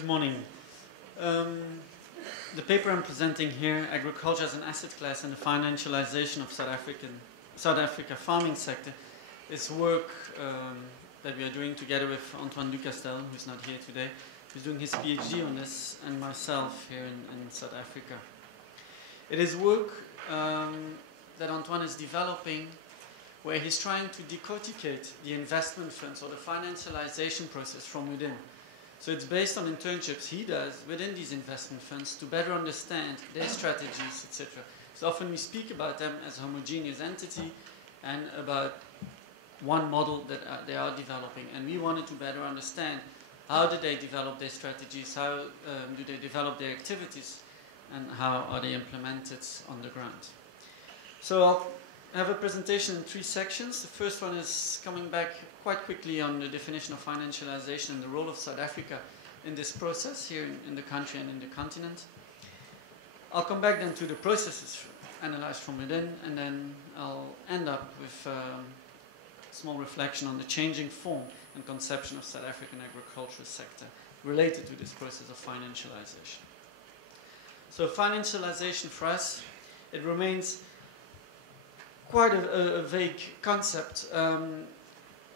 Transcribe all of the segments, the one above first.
Good morning. The paper I'm presenting here, Agriculture as an Asset Class and the Financialization of South Africa Farming Sector, is work that we are doing together with Antoine Ducastel, who's not here today, who's doing his PhD on this, and myself here in South Africa. It is work that Antoine is developing where he's trying to decorticate the investment funds or the financialization process from within. So it's based on internships he does within these investment funds to better understand their strategies, etc. So often we speak about them as a homogeneous entity and about one model that they are developing. And we wanted to better understand how do they develop their strategies, how do they develop their activities, and how are they implemented on the ground. So I'll have a presentation in 3 sections. The first one is coming back quite quickly on the definition of financialization and the role of South Africa in this process here in the country and in the continent. I'll come back then to the processes analyzed from within, and then I'll end up with a small reflection on the changing form and conception of South African agricultural sector related to this process of financialization. So financialization for us, it remains quite a vague concept,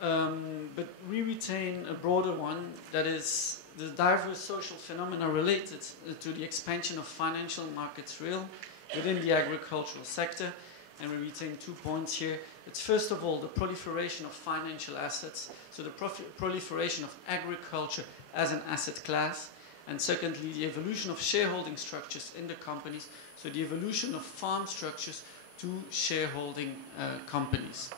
but we retain a broader one that is the diverse social phenomena related to the expansion of financial markets within the agricultural sector. And we retain 2 points here. It's first of all the proliferation of financial assets, so the proliferation of agriculture as an asset class, and secondly the evolution of shareholding structures in the companies, so the evolution of farm structures to shareholding companies.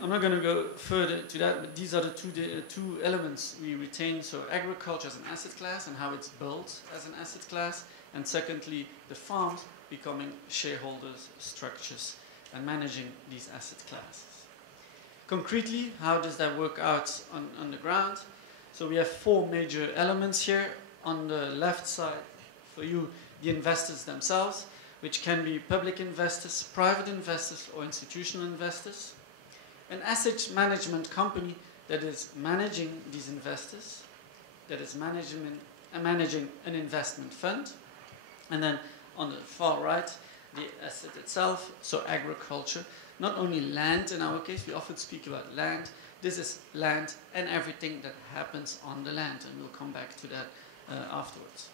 I'm not going to go further to that, but these are the two elements we retain. So agriculture as an asset class and how it's built as an asset class, and secondly the farms becoming shareholders structures and managing these asset classes. Concretely, how does that work out on the ground? So we have 4 major elements here. On the left side for you, the investors themselves, which can be public investors, private investors, or institutional investors. An asset management company that is managing these investors, that is managing an investment fund. And then on the far right, the asset itself, so agriculture. Not only land in our case, we often speak about land. This is land and everything that happens on the land, and we'll come back to that afterwards.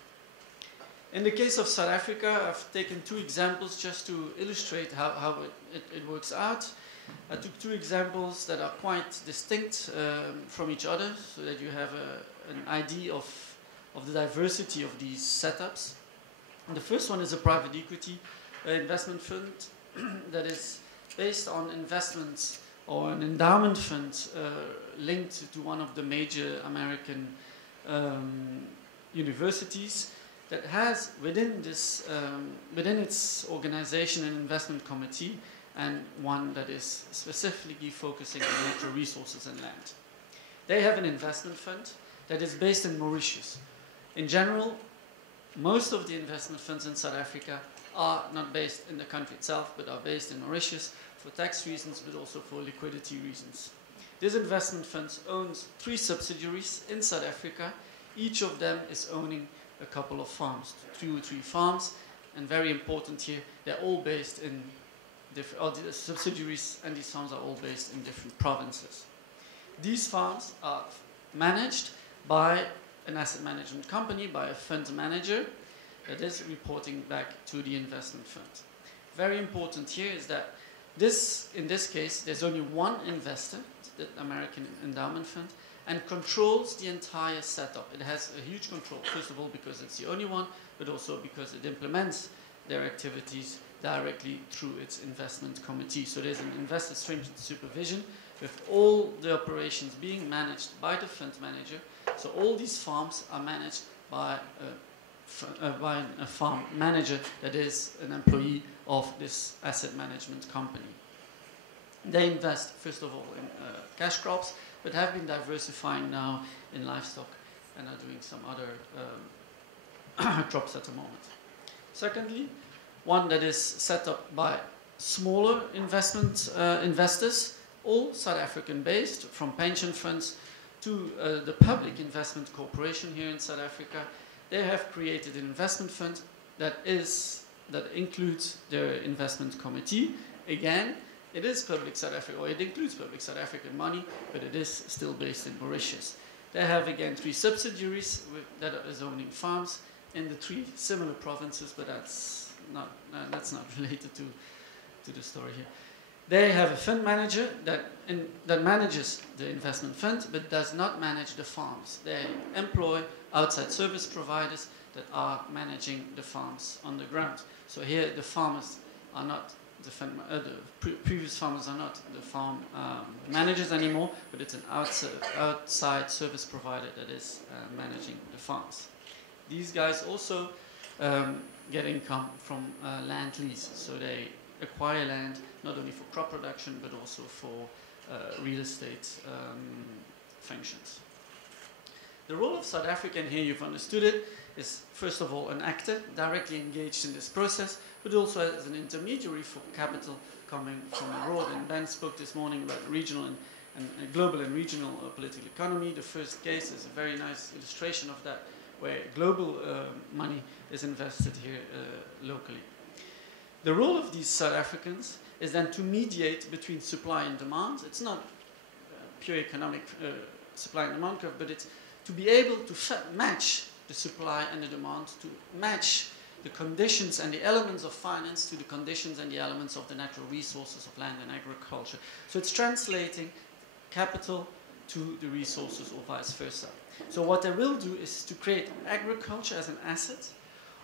In the case of South Africa, I've taken 2 examples just to illustrate how it works out. I took 2 examples that are quite distinct from each other, so that you have an idea of the diversity of these setups. And the first one is a private equity investment fund that is based on investments or an endowment fund linked to one of the major American universities, that has within its organization an investment committee, and one that is specifically focusing on natural resources and land. They have an investment fund that is based in Mauritius. In general, most of the investment funds in South Africa are not based in the country itself, but are based in Mauritius for tax reasons, but also for liquidity reasons. This investment fund owns 3 subsidiaries in South Africa. Each of them is owning a couple of farms, 2 or 3 farms, and very important here, they're all based in different, the subsidiaries and these farms are all based in different provinces. These farms are managed by an asset management company, by a fund manager that is reporting back to the investment fund. Very important here is that in this case, there's only one investor, the American endowment fund, and controls the entire setup. It has a huge control, first of all because it's the only one, but also because it implements their activities directly through its investment committee. So there's an investor stringent supervision with all the operations being managed by the fund manager. So all these farms are managed by a farm manager that is an employee of this asset management company. They invest, first of all, in cash crops, but have been diversifying now in livestock and are doing some other crops at the moment. Secondly, one that is set up by smaller investors, all South African based, from pension funds to the Public Investment Corporation here in South Africa. They have created an investment fund that includes their investment committee. Again, it is public South Africa, or it includes public South African money, but it is still based in Mauritius. They have again 3 subsidiaries that are owning farms in the 3 similar provinces, but that's not related to the story here. They have a fund manager that manages the investment fund, but does not manage the farms. They employ outside service providers that are managing the farms on the ground. So here the farmers are not previous farmers are not the farm managers anymore, but it's an outside service provider that is managing the farms. These guys also get income from land lease, so they acquire land not only for crop production but also for real estate functions. The role of South Africa, and here you've understood it, is first of all an actor directly engaged in this process, but also as an intermediary for capital coming from abroad. And Ben spoke this morning about regional and global and regional political economy. The first case is a very nice illustration of that, where global money is invested here locally. The role of these South Africans is then to mediate between supply and demand. It's not pure economic supply and demand curve, but it's to be able to match the supply and the demand, to match the conditions and the elements of finance to the conditions and the elements of the natural resources of land and agriculture. So it's translating capital to the resources or vice versa. So what they will do is to create agriculture as an asset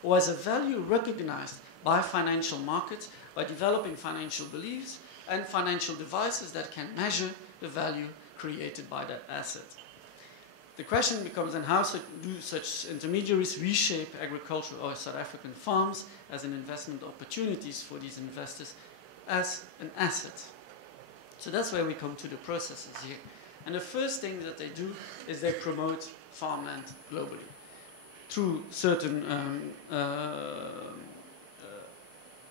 or as a value recognized by financial markets by developing financial beliefs and financial devices that can measure the value created by that asset. The question becomes then, how do such intermediaries reshape agriculture or South African farms as an investment opportunities for these investors as an asset? So that's where we come to the processes here. And the first thing that they do is they promote farmland globally through certain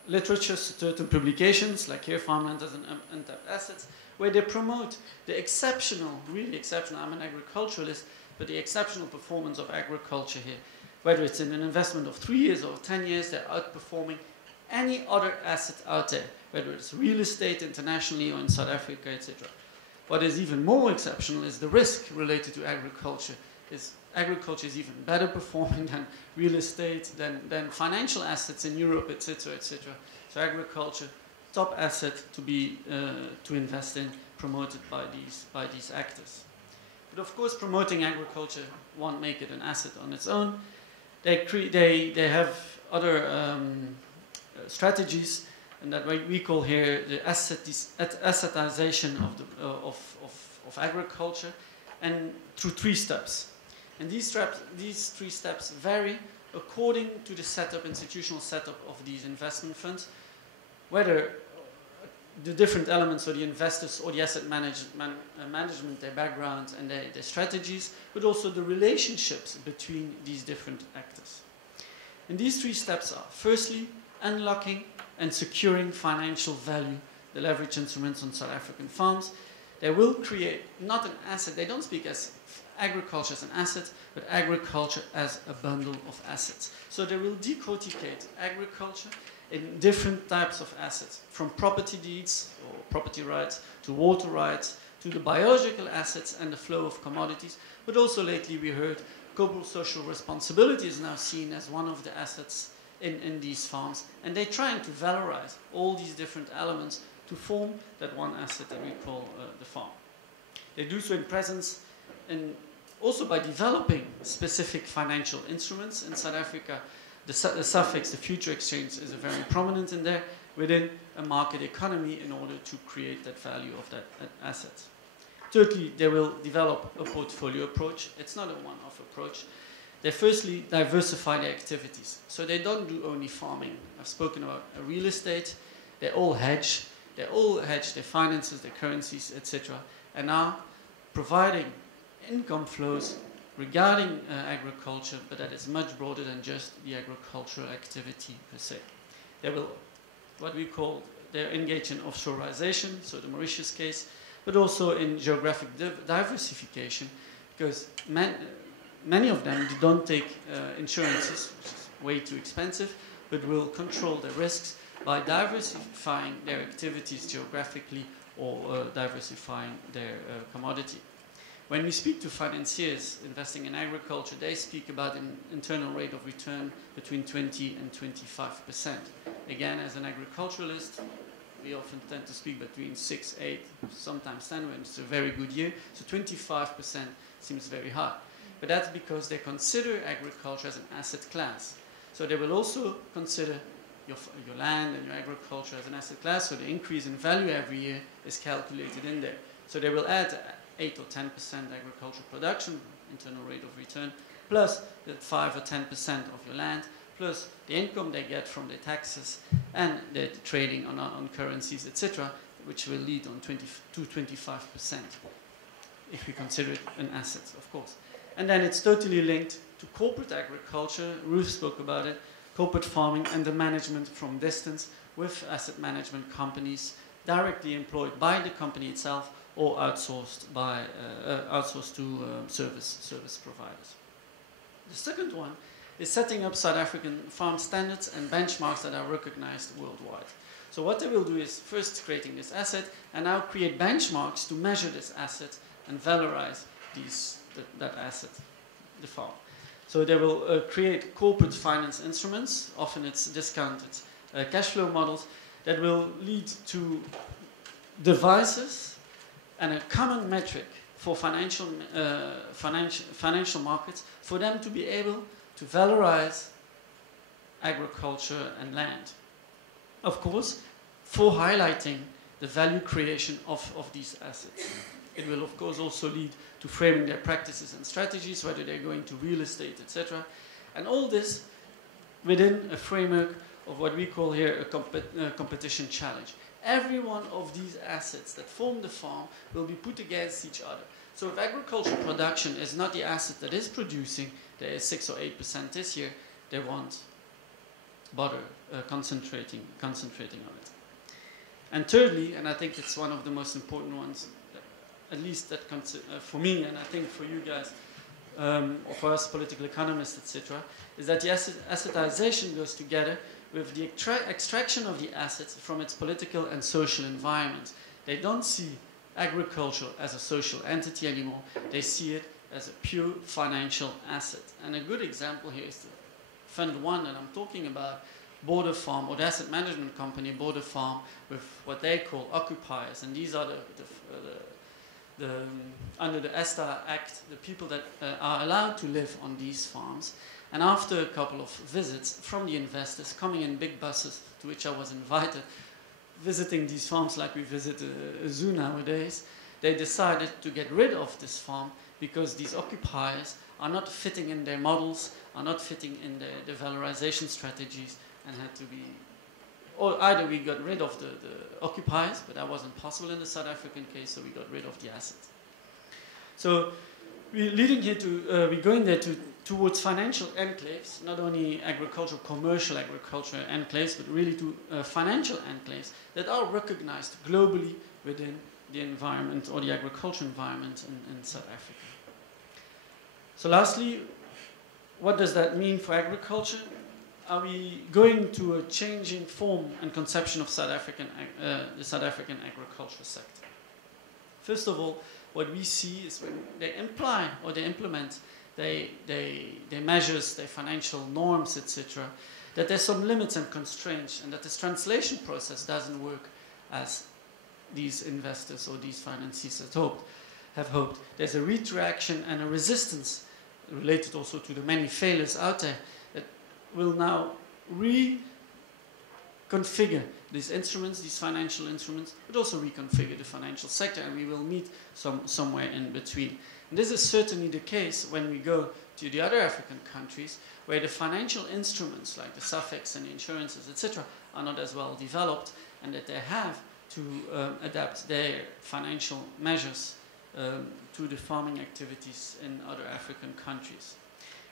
literature, certain publications, like here, Farmland as an Untapped Assets, where they promote the exceptional, really exceptional, I'm an agriculturalist, but the exceptional performance of agriculture here. Whether it's in an investment of 3 years or 10 years, they're outperforming any other asset out there, whether it's real estate internationally or in South Africa, etc. What is even more exceptional is the risk related to agriculture. Agriculture is even better performing than real estate, than financial assets in Europe, etc., etc. So agriculture, top asset to invest in, promoted by these actors. But of course, promoting agriculture won't make it an asset on its own. They have other strategies, and that we call here the assetization of agriculture, and through 3 steps. And these 3 steps vary according to the institutional setup of these investment funds, whether the different elements or the investors or the asset management, their background and their strategies, but also the relationships between these different actors. And these 3 steps are, firstly, unlocking and securing financial value, the leverage instruments on South African farms. They will create not an asset, they don't speak as agriculture as an asset, but agriculture as a bundle of assets. So they will decorticate agriculture in different types of assets, from property deeds or property rights to water rights to the biological assets and the flow of commodities. But also lately we heard global social responsibility is now seen as one of the assets in these farms, and they're trying to valorize all these different elements to form that one asset that we call the farm. They do so in presence and also by developing specific financial instruments. In South Africa, the suffix, the future exchange, is very prominent in there within a market economy in order to create that value of that asset. Thirdly, they will develop a portfolio approach. It's not a one-off approach. They firstly diversify their activities. So they don't do only farming. I've spoken about real estate. They all hedge. They all hedge their finances, their currencies, etc. And now providing income flows regarding agriculture, but that is much broader than just the agricultural activity per se. They will, they're engaged in offshoreization, so the Mauritius case, but also in geographic diversification, because many of them don't take insurances, which is way too expensive, but will control the risks by diversifying their activities geographically or diversifying their commodity. When we speak to financiers investing in agriculture, they speak about an internal rate of return between 20 and 25%. Again, as an agriculturalist, we often tend to speak between 6, 8, sometimes 10 when it's a very good year. So 25% seems very high. But that's because they consider agriculture as an asset class. So they will also consider your land and your agriculture as an asset class. So the increase in value every year is calculated in there. So they will add 8 or 10% agricultural production, internal rate of return, plus the 5 or 10% of your land, plus the income they get from their taxes and the trading on currencies, etc., which will lead on to 25%, if we consider it an asset, of course. And then it's totally linked to corporate agriculture. Ruth spoke about it, corporate farming and the management from distance with asset management companies directly employed by the company itself or outsourced to service providers. The second one is setting up South African farm standards and benchmarks that are recognized worldwide. So what they will do is first creating this asset and now create benchmarks to measure this asset and valorize that asset, the farm. So they will create corporate finance instruments, often it's discounted cash flow models, that will lead to devices and a common metric for financial markets for them to be able to valorize agriculture and land. Of course, for highlighting the value creation of these assets. It will, of course, also lead to framing their practices and strategies, whether they're going to real estate, etc. And all this within a framework of what we call here a competition challenge. Every one of these assets that form the farm will be put against each other. So if agricultural production is not the asset that is producing, there is 6 or 8% this year, they won't bother concentrating on it. And thirdly, and I think it's one of the most important ones, at least that for me and I think for you guys, or for us political economists, etc., is that the assetization goes together with the extraction of the assets from its political and social environment. They don't see agriculture as a social entity anymore. They see it as a pure financial asset. And a good example here is the Fund 1 that I'm talking about, Border Farm, or the asset management company Border Farm, with what they call occupiers. And these are under the ESTA Act, the people that are allowed to live on these farms. And after a couple of visits from the investors, coming in big buses, to which I was invited, visiting these farms like we visit a zoo nowadays, they decided to get rid of this farm because these occupiers are not fitting in their models, are not fitting in the valorization strategies, and had to be, or either we got rid of the occupiers, but that wasn't possible in the South African case, so we got rid of the asset. So we're leading here to, we're going there towards financial enclaves, not only agricultural, commercial agricultural enclaves, but really to financial enclaves that are recognized globally within the environment or the agricultural environment in South Africa. So lastly, what does that mean for agriculture? Are we going to a changing form and conception of the South African agricultural sector? First of all, what we see is when they imply or they implement their measures, their financial norms, etc., that there's some limits and constraints, and that this translation process doesn't work as these investors or these financiers have hoped. There's a retraction and a resistance related also to the many failures out there that will now reconfigure these instruments, these financial instruments, but also reconfigure the financial sector, and we will meet somewhere in between. And this is certainly the case when we go to the other African countries, where the financial instruments like the SAFEX and the insurances, etc., are not as well developed, and that they have to adapt their financial measures to the farming activities in other African countries.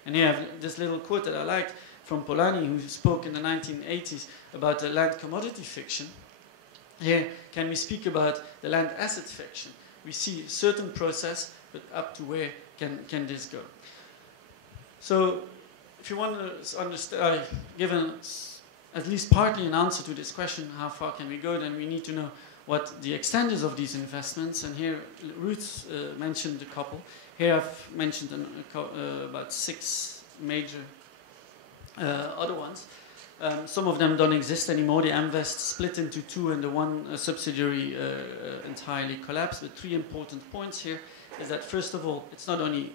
And here I have this little quote that I liked from Polanyi, who spoke in the 1980s about the land commodity fiction. Here, can we speak about the land asset fiction? We see a certain process, but up to where can this go? So, if you want to understand, give at least partly an answer to this question, how far can we go, then we need to know what the extent is of these investments. And here, Ruth mentioned a couple. Here I've mentioned about 6 major other ones. Some of them don't exist anymore. The Amvest split into 2 and the one subsidiary entirely collapsed. But 3 important points here is that, first of all, it's not only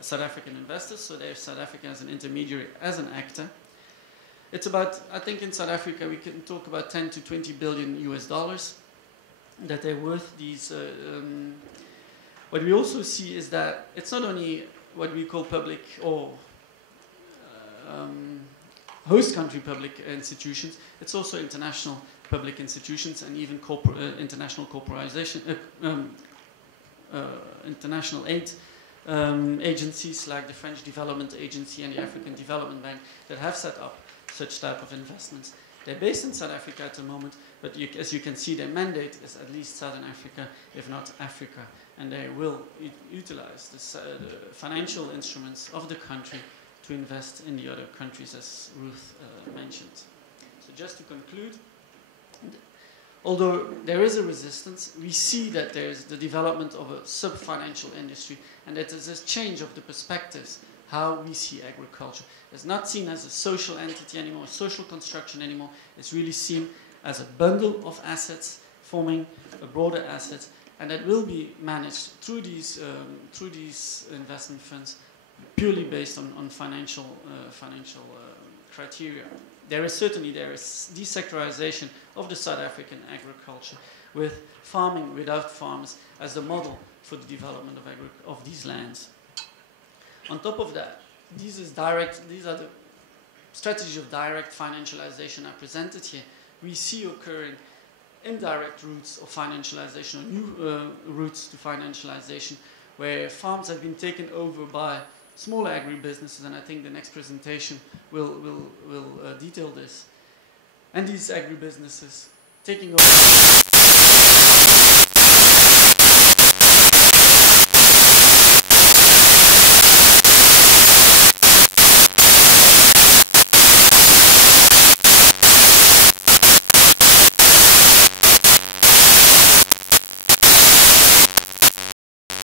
South African investors, so there's South Africa as an intermediary, as an actor. It's about, I think in South Africa we can talk about 10 to 20 billion US dollars that they're worth. These. What we also see is that it's not only what we call public or host country public institutions, it's also international public institutions and even international corporatization, international aid agencies like the French Development Agency and the African Development Bank that have set up such type of investments. They're based in South Africa at the moment, but as you can see, their mandate is at least Southern Africa, if not Africa, and they will utilize the financial instruments of the country to invest in the other countries, as Ruth mentioned. So just to conclude, although there is a resistance, we see that there is the development of a sub-financial industry, and that there's a change of the perspectives how we see agriculture. It's not seen as a social entity anymore, a social construction anymore. It's really seen as a bundle of assets forming a broader asset, and that will be managed through these investment funds purely based on financial criteria. There is desectorization of the South African agriculture, with farming without farmers as the model for the development of these lands. On top of that, these are the strategies of direct financialization are presented here. We see occurring indirect routes of financialization, or new routes to financialization, where farms have been taken over by smaller agribusinesses, and I think the next presentation will detail this. And these agribusinesses taking over